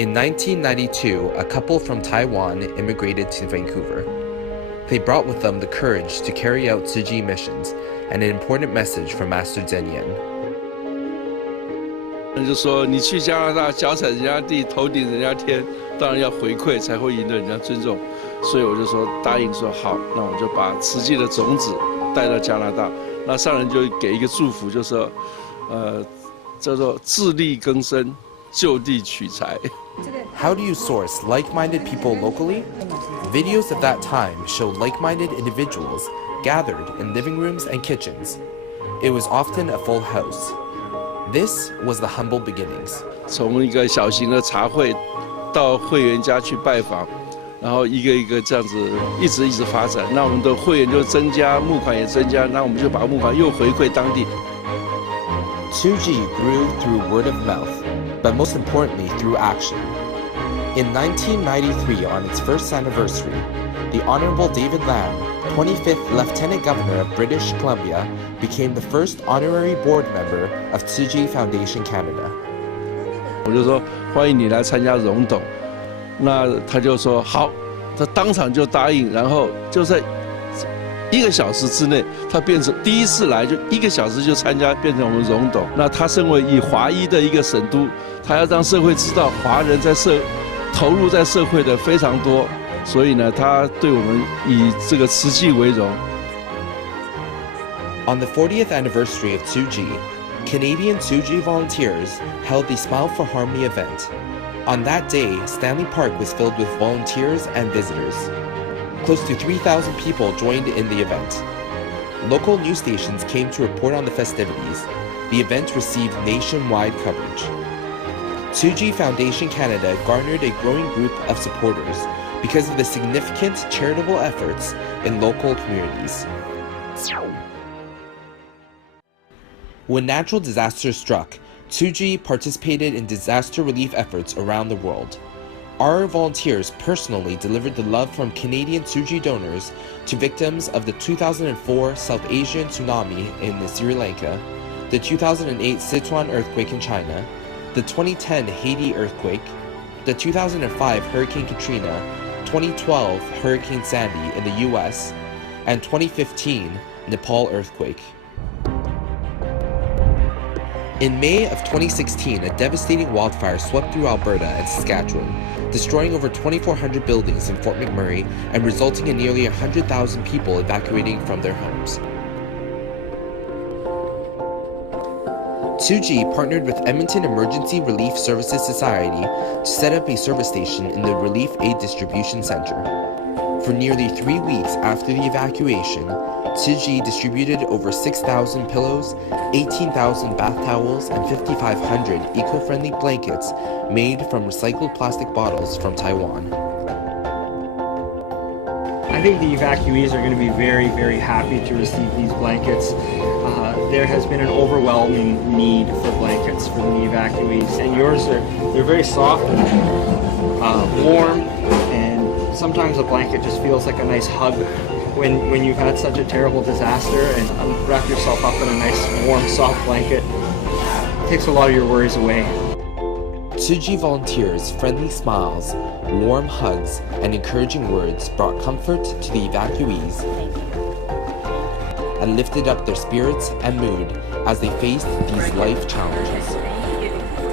In 1992, a couple from Taiwan immigrated to Vancouver. They brought with them the courage to carry out Tzu Chi missions and an important message from Master Zhen Yan. 就说你去加拿大脚踩人家地，头顶人家天，当然要回馈才会赢得人家尊重。所以我就说答应说好，那我就把慈济的种子带到加拿大。那上人就给一个祝福，就说叫做自力更生，就地取材。How do you source like-minded people locally? Videos of that time show like-minded individuals gathered in living rooms and kitchens. It was often a full house. This was the humble beginnings. 从一个小型的茶会到会员家去拜访，然后一个一个这样子一直发展。那我们的会员就增加，募款也增加，那我们就把募款又回馈当地。Tzu Chi grew through word of mouth, but most importantly through action. In 1993, on its first anniversary, the Honorable David Lam, 25th Lieutenant Governor of British Columbia, became the first honorary board member of Tzu Chi Foundation Canada. 我就说欢迎你来参加荣董，那他就说好，他当场就答应，然后就在1个小时之内，他变成第一次来就1个小时就参加，变成我们荣董。那他身为以华裔的一个省都，他要让社会知道华人投入在社会的非常多，所以呢，他对我们以这个慈济为荣。On the 40th anniversary of Tzu Chi, Canadian Tzu Chi volunteers held the Smile for Harmony event. On that day, Stanley Park was filled with volunteers and visitors. Close to 3,000 people joined in the event. Local news stations came to report on the festivities. The event received nationwide coverage. Tzu Chi Foundation Canada garnered a growing group of supporters because of the significant charitable efforts in local communities. When natural disasters struck, Tzu Chi participated in disaster relief efforts around the world. Our volunteers personally delivered the love from Canadian Tzu Chi donors to victims of the 2004 South Asian tsunami in Sri Lanka, the 2008 Sichuan earthquake in China, the 2010 Haiti earthquake, the 2005 Hurricane Katrina, 2012 Hurricane Sandy in the US, and 2015 Nepal earthquake. In May of 2016, a devastating wildfire swept through Alberta and Saskatchewan, destroying over 2,400 buildings in Fort McMurray and resulting in nearly 100,000 people evacuating from their homes. Tzu Chi partnered with Edmonton Emergency Relief Services Society to set up a service station in the Relief Aid Distribution Center. For nearly 3 weeks after the evacuation, Tzu Chi distributed over 6,000 pillows, 18,000 bath towels, and 5,500 eco-friendly blankets made from recycled plastic bottles from Taiwan. I think the evacuees are going to be very, very happy to receive these blankets. There has been an overwhelming need for blankets for the evacuees, and they're very soft and warm, and sometimes a blanket just feels like a nice hug when you've had such a terrible disaster, and wrap yourself up in a nice warm soft blanket. It takes a lot of your worries away. Tzu Chi volunteers' friendly smiles, warm hugs, and encouraging words brought comfort to the evacuees and lifted up their spirits and mood as they faced these life challenges.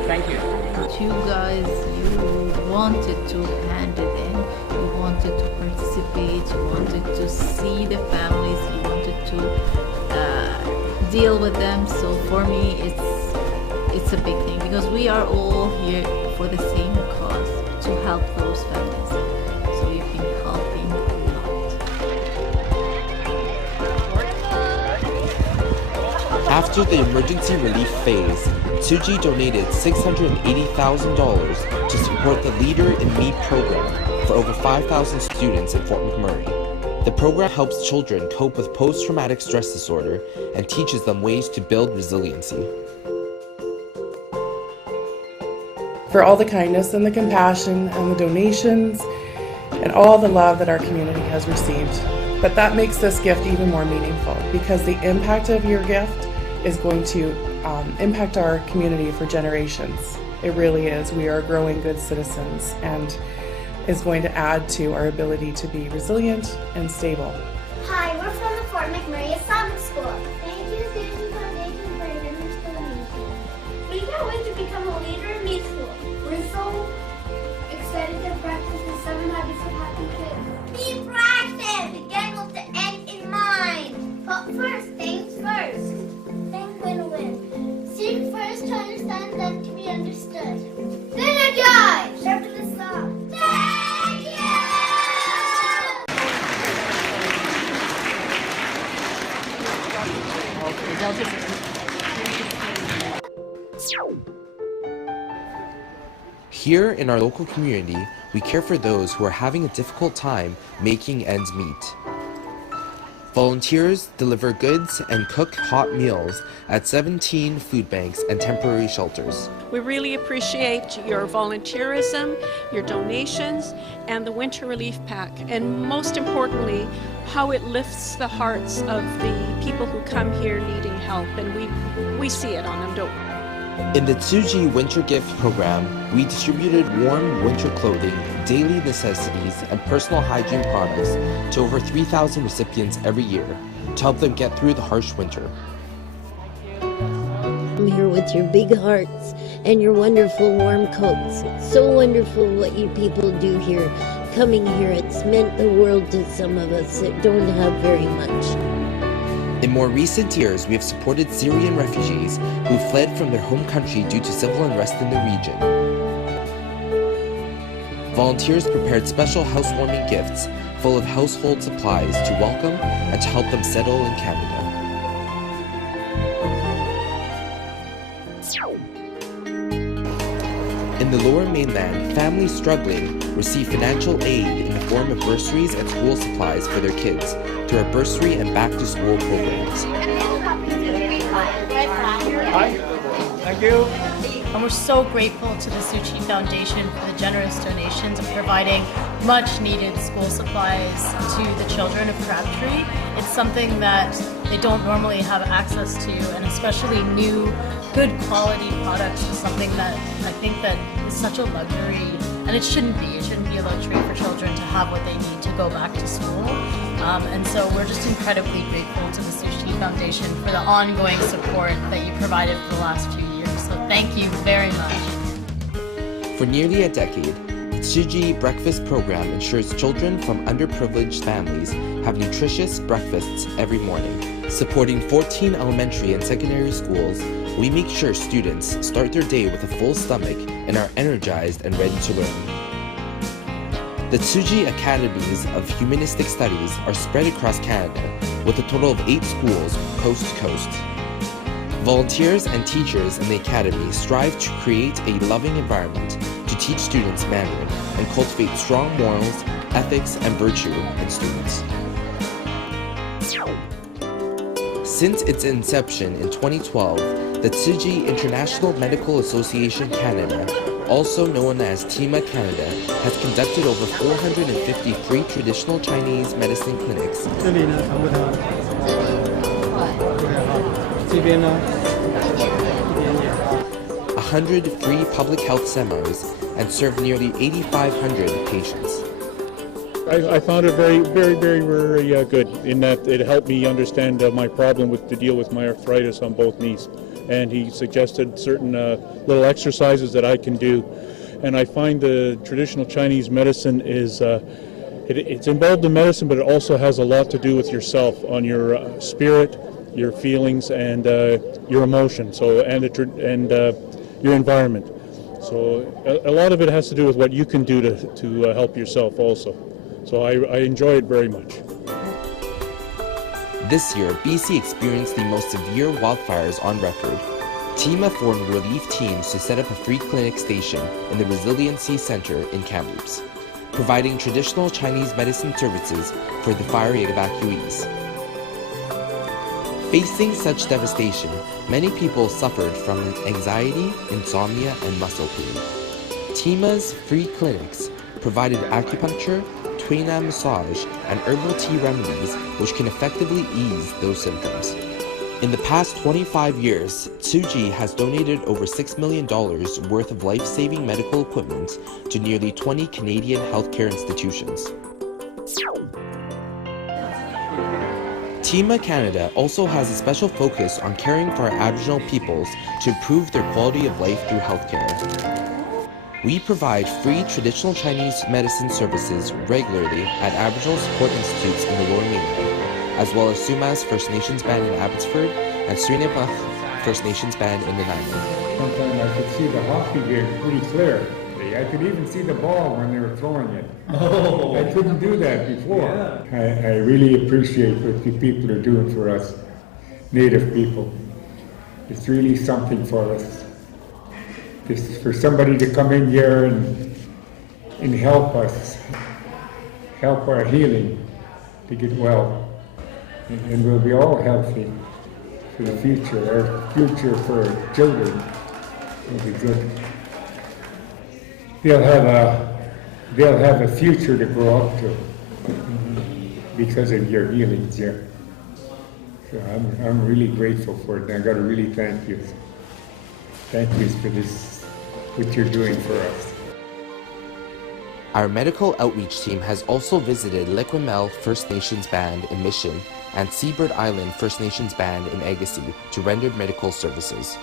Thank you. You guys, you wanted to hand it in, you wanted to participate, you wanted to see the families, you wanted to deal with them. So for me, it's a big thing because we are all here for the same cause, to help those families. So we've been helping a lot. After the emergency relief phase, Tzu Chi donated $680,000 to support the Leader in Me program for over 5,000 students in Fort McMurray. The program helps children cope with post-traumatic stress disorder and teaches them ways to build resiliency. For all the kindness and the compassion and the donations and all the love that our community has received. But that makes this gift even more meaningful because the impact of your gift is going to impact our community for generations. It really is. We are growing good citizens and is going to add to our ability to be resilient and stable. Hi, we're from the Fort McMurray Islamic School. Thank you, Susan Foundation, for your generous donation. We can't wait to become a leader in B School. We're so excited to practice the 7 habits of happy kids. Be proactive! Begin with the end in mind. But first, things first. Think win-win. Seek first to understand, then to be understood. Synergize! Sharpen the saw. Thank you! Here in our local community, we care for those who are having a difficult time making ends meet. Volunteers deliver goods and cook hot meals at 17 food banks and temporary shelters. We really appreciate your volunteerism, your donations, and the winter relief pack, and most importantly, how it lifts the hearts of the people who come here needing help, and we see it on them, don't we? In the Tsuji Winter Gift Program, we distributed warm winter clothing, daily necessities, and personal hygiene products to over 3,000 recipients every year to help them get through the harsh winter. I'm here with your big hearts and your wonderful warm coats. It's so wonderful what you people do here. Coming here, it's meant the world to some of us that don't have very much. In more recent years, we have supported Syrian refugees who fled from their home country due to civil unrest in the region. Volunteers prepared special housewarming gifts full of household supplies to welcome and to help them settle in Canada. In the Lower Mainland, families struggling receive financial aid in the form of bursaries and school supplies for their kids through our bursary and back-to-school programs. Thank you. And we're so grateful to the Tsuji Foundation for the generous donations and providing much needed school supplies to the children of Crabtree. It's something that they don't normally have access to, and especially new, good quality products is something that I think that is such a luxury, and it shouldn't be. It shouldn't be a luxury for children to have what they need to go back to school. And so we're just incredibly grateful to the Tsuji Foundation for the ongoing support that you provided for the last few years. So thank you very much. For nearly a decade, the Tsuji Breakfast Program ensures children from underprivileged families have nutritious breakfasts every morning. Supporting 14 elementary and secondary schools, we make sure students start their day with a full stomach and are energized and ready to learn. The Tsuji Academies of Humanistic Studies are spread across Canada, with a total of 8 schools coast to coast. Volunteers and teachers in the academy strive to create a loving environment to teach students Mandarin and cultivate strong morals, ethics, and virtue in students. Since its inception in 2012, the Tsuji International Medical Association Canada, also known as TIMA Canada, has conducted over 450 free traditional Chinese medicine clinics. 100 free public health seminars and served nearly 8,500 patients. I found it very good in that it helped me understand my problem to deal with my arthritis on both knees. And he suggested certain little exercises that I can do. And I find the traditional Chinese medicine is, it's involved in medicine, but it also has a lot to do with yourself, on your spirit, your feelings, and your emotions, and your environment. So a lot of it has to do with what you can do to help yourself also. So I enjoy it very much. This year, BC experienced the most severe wildfires on record. TIMA formed relief teams to set up a free clinic station in the Resiliency Center in Kamloops, providing traditional Chinese medicine services for the fire evacuees. Facing such devastation, many people suffered from anxiety, insomnia, and muscle pain. TIMA's free clinics provided acupuncture, Tuina massage, and herbal tea remedies which can effectively ease those symptoms. In the past 25 years, Tsuji has donated over $6 million worth of life-saving medical equipment to nearly 20 Canadian healthcare institutions. TEMA Canada also has a special focus on caring for our Aboriginal peoples to improve their quality of life through healthcare. We provide free traditional Chinese medicine services regularly at Aboriginal support institutes in the Lower Mainland, as well as Sumas First Nations Band in Abbotsford and Suriname First Nations Band in Nanaimo. Sometimes I could see the hockey game pretty clear. I could even see the ball when they were throwing it. Oh. I couldn't do that before. Yeah. I really appreciate what you people are doing for us, Native people. It's really something for us. Just for somebody to come in here and help us, help our healing to get well. And we'll be all healthy for the future. Our future for our children will be good. They'll have a future to grow up to because of your healings here. So I'm really grateful for it, and I got to really thank you. Thank you for this, what you're doing for us. Our medical outreach team has also visited Lequimel First Nations Band in Mission and Seabird Island First Nations Band in Agassiz to render medical services.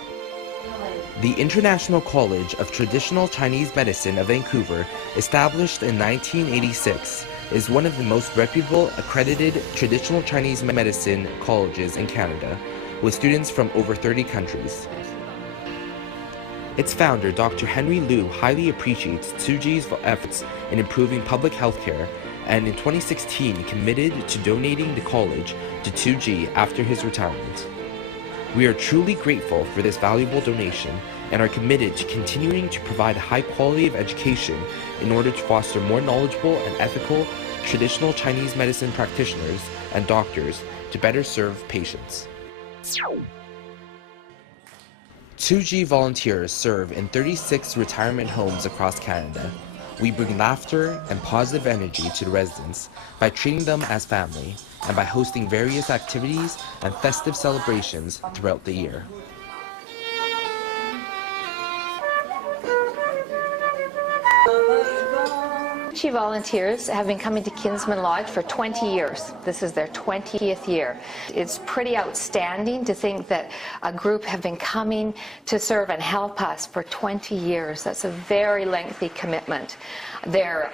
The International College of Traditional Chinese Medicine of Vancouver, established in 1986, is one of the most reputable accredited traditional Chinese medicine colleges in Canada, with students from over 30 countries. Its founder, Dr. Henry Liu, highly appreciates Tsuji's efforts in improving public health care, and in 2016 committed to donating the college to Tsuji after his retirement. We are truly grateful for this valuable donation and are committed to continuing to provide a high quality of education in order to foster more knowledgeable and ethical traditional Chinese medicine practitioners and doctors to better serve patients. Tsuji volunteers serve in 36 retirement homes across Canada. We bring laughter and positive energy to the residents by treating them as family and by hosting various activities and festive celebrations throughout the year. Tsuji volunteers have been coming to Kinsman Lodge for 20 years. This is their 20th year. It's pretty outstanding to think that a group have been coming to serve and help us for 20 years. That's a very lengthy commitment. They're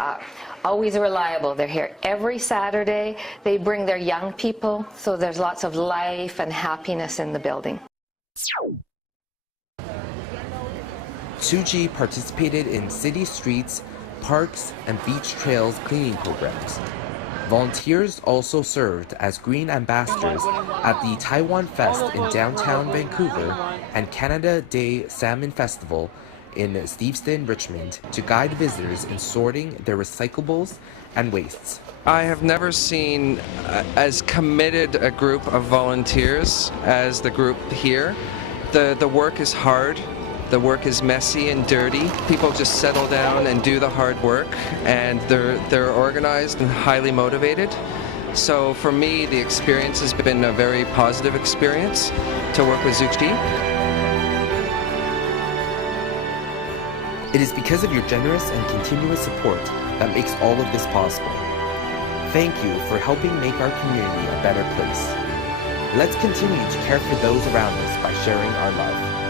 always reliable. They're here every Saturday. They bring their young people, so there's lots of life and happiness in the building. Tsuji participated in city streets, parks, and beach trails cleaning programs. Volunteers also served as green ambassadors at the Taiwan Fest in downtown Vancouver and Canada Day Salmon Festival in Steveston, Richmond, to guide visitors in sorting their recyclables and wastes. I have never seen as committed a group of volunteers as the group here. The work is hard. The work is messy and dirty. People just settle down and do the hard work, and they're organized and highly motivated. So for me, the experience has been a very positive experience to work with Tsuji. It is because of your generous and continuous support that makes all of this possible. Thank you for helping make our community a better place. Let's continue to care for those around us by sharing our love.